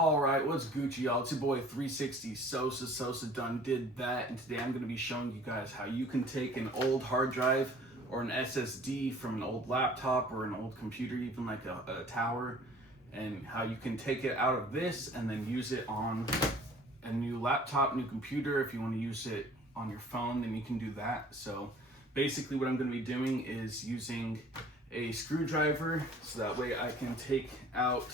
All right, what's Gucci, y'all? It's your boy 360 Sosa done did that, and today I'm going to be showing you guys how you can take an old hard drive or an SSD from an old laptop or an old computer, even like a tower, and how you can take it out of this and then use it on a new laptop, new computer. If you want to use it on your phone, then you can do that. So basically what I'm going to be doing is using a screwdriver, so that way I can take out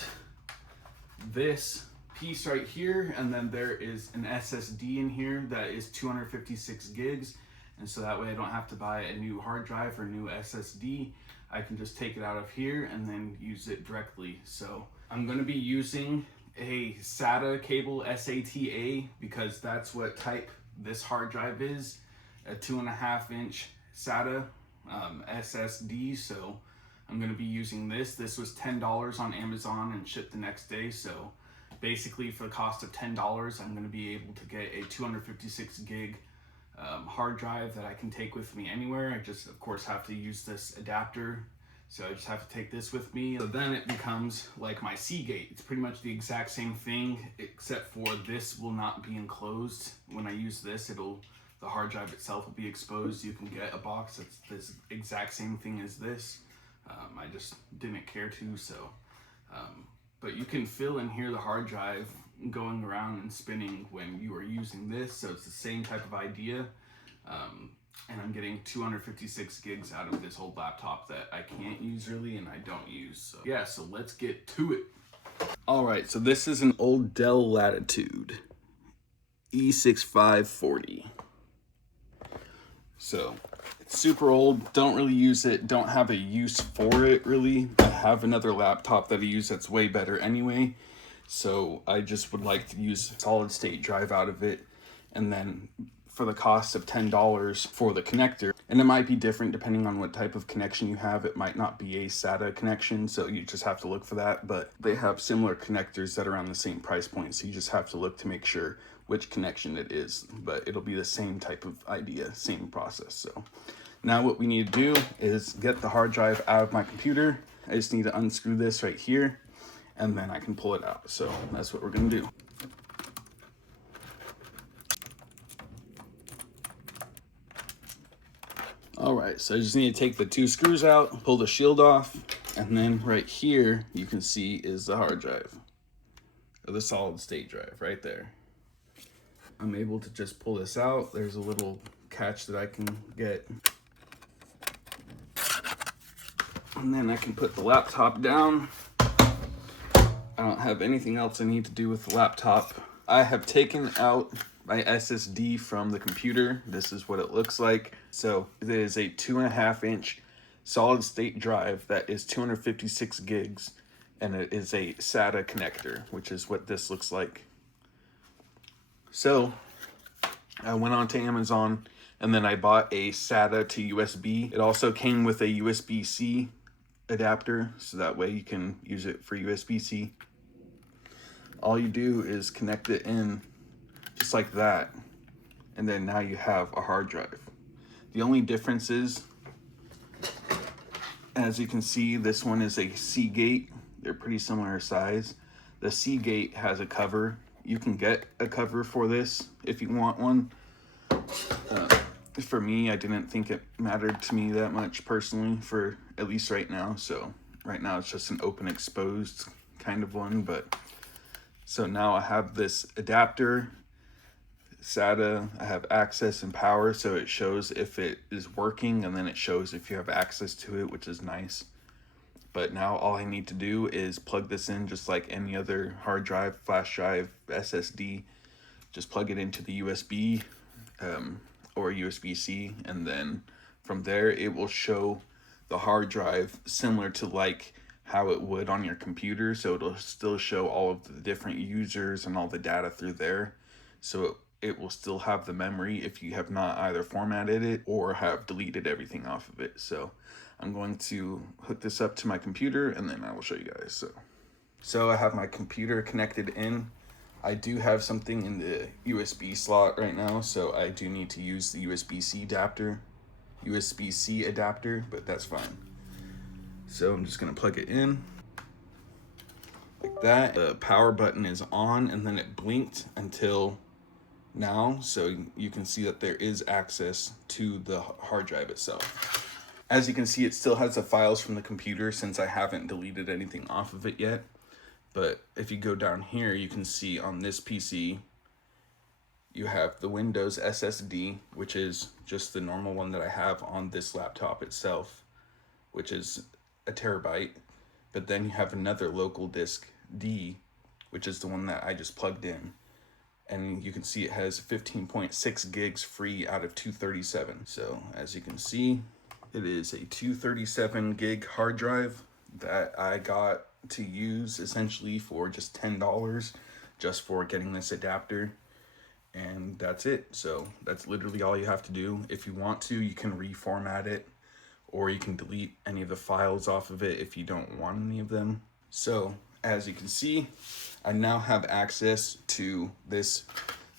this piece right here, and then there is an SSD in here that is 256 gigs, and so that way I don't have to buy a new hard drive or new SSD. I can just take it out of here and then use it directly. So I'm going to be using a SATA cable, SATA, because that's what type this hard drive is, a 2.5-inch SATA SSD. So I'm going to be using this. This was $10 on Amazon and shipped the next day. So basically for the cost of $10, I'm going to be able to get a 256 gig hard drive that I can take with me anywhere. I just, of course, have to use this adapter. So I just have to take this with me. So then it becomes like my Seagate. It's pretty much the exact same thing, except for this will not be enclosed. When I use this, the hard drive itself will be exposed. You can get a box that's this exact same thing as this. I just didn't care to, so. But you can feel and hear the hard drive going around and spinning when you are using this, so it's the same type of idea. And I'm getting 256 gigs out of this old laptop that I can't use really and I don't use. So yeah, so let's get to it. All right, so this is an old Dell Latitude E6540. So it's super old, don't really use it, don't have a use for it really. I have another laptop that I use that's way better anyway. So I just would like to use a solid state drive out of it, and then for the cost of $10 for the connector. And it might be different depending on what type of connection you have. It might not be a SATA connection, so you just have to look for that. But they have similar connectors that are around the same price point, so you just have to look to make sure which connection it is. But it'll be the same type of idea, same process. So now what we need to do is get the hard drive out of my computer. I just need to unscrew this right here, and then I can pull it out. So that's what we're gonna do. All right, so I just need to take the 2 screws out, pull the shield off, and then right here you can see is the hard drive, or the solid state drive right there. I'm able to just pull this out. There's a little catch that I can get. And then I can put the laptop down. I don't have anything else I need to do with the laptop. I have taken out my SSD from the computer. This is what it looks like. So it is a 2.5-inch solid state drive that is 256 gigs, and it is a SATA connector, which is what this looks like. So I went on to Amazon and then I bought a SATA to USB. It also came with a USB-C adapter, so that way you can use it for USB-C. All you do is connect it in just like that, and then now you have a hard drive. The only difference is, as you can see, this one is a Seagate. They're pretty similar size. The Seagate has a cover. You can get a cover for this if you want one. For me, I didn't think it mattered to me that much personally, for at least right now. So right now it's just an open exposed kind of one. But so now I have this adapter, SATA. I have access and power, so it shows if it is working, and then it shows if you have access to it, which is nice. But now all I need to do is plug this in just like any other hard drive, flash drive, SSD. Just plug it into the USB or USB-C, and then from there it will show the hard drive similar to like how it would on your computer. So it'll still show all of the different users and all the data through there. So it will still have the memory if you have not either formatted it or have deleted everything off of it. So I'm going to hook this up to my computer, and then I will show you guys. So I have my computer connected in. I do have something in the USB slot right now, so I do need to use the USB-C adapter, but that's fine. So I'm just gonna plug it in. like that. The power button is on, and then it blinked until now, so you can see that there is access to the hard drive itself. As you can see, it still has the files from the computer since I haven't deleted anything off of it yet. But if you go down here, you can see on this PC, you have the Windows SSD, which is just the normal one that I have on this laptop itself, which is a terabyte. But then you have another local disk D, which is the one that I just plugged in. And you can see it has 15.6 gigs free out of 237. So as you can see, it is a 237 gig hard drive that I got to use essentially for just $10 just for getting this adapter. And that's it. So that's literally all you have to do. If you want to, you can reformat it, or you can delete any of the files off of it if you don't want any of them. So as you can see, I now have access to this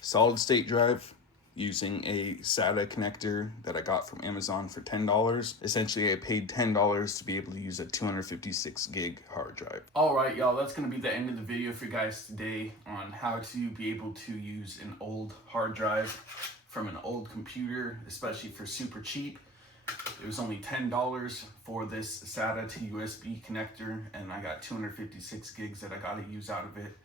solid state drive using a SATA connector that I got from Amazon for $10. Essentially, I paid $10 to be able to use a 256 gig hard drive. All right, y'all, that's gonna be the end of the video for you guys today on how to be able to use an old hard drive from an old computer, especially for super cheap. It was only $10 for this SATA to USB connector, and I got 256 gigs that I got to use out of it.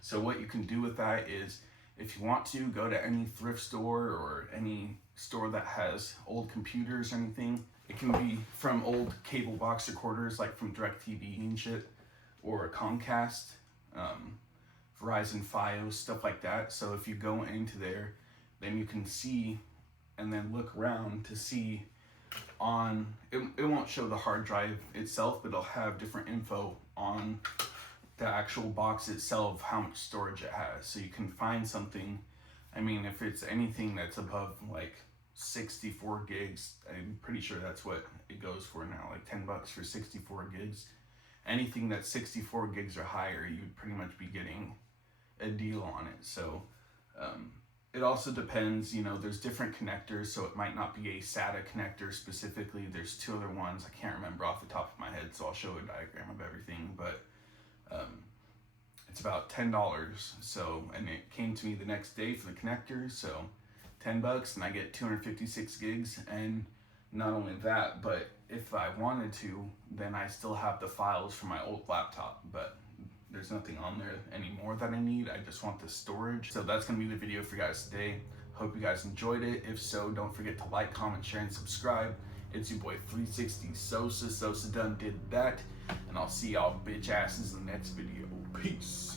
So what you can do with that is, if you want to, go to any thrift store or any store that has old computers or anything. It can be from old cable box recorders, like from DirecTV and shit, or Comcast, Verizon Fios, stuff like that. So if you go into there, then you can see and then look around to see on, it won't show the hard drive itself, but it'll have different info on the actual box itself, how much storage it has. So you can find something, I mean, if it's anything that's above like 64 gigs, I'm pretty sure that's what it goes for now, like $10 for 64 gigs. Anything that's 64 gigs or higher, you'd pretty much be getting a deal on it. So it also depends, you know, there's different connectors, so it might not be a SATA connector specifically. There's two other ones, I can't remember off the top of my head, so I'll show a diagram of everything, but it's about $10. So, and it came to me the next day for the connector, so $10, and I get 256 gigs. And not only that, but if I wanted to, then I still have the files from my old laptop, but there's nothing on there anymore that I need. I just want the storage. So that's gonna be the video for you guys today. Hope you guys enjoyed it. If so, don't forget to like, comment, share, and subscribe. It's your boy 360 Sosa done did that. And I'll see y'all bitch asses in the next video. Peace.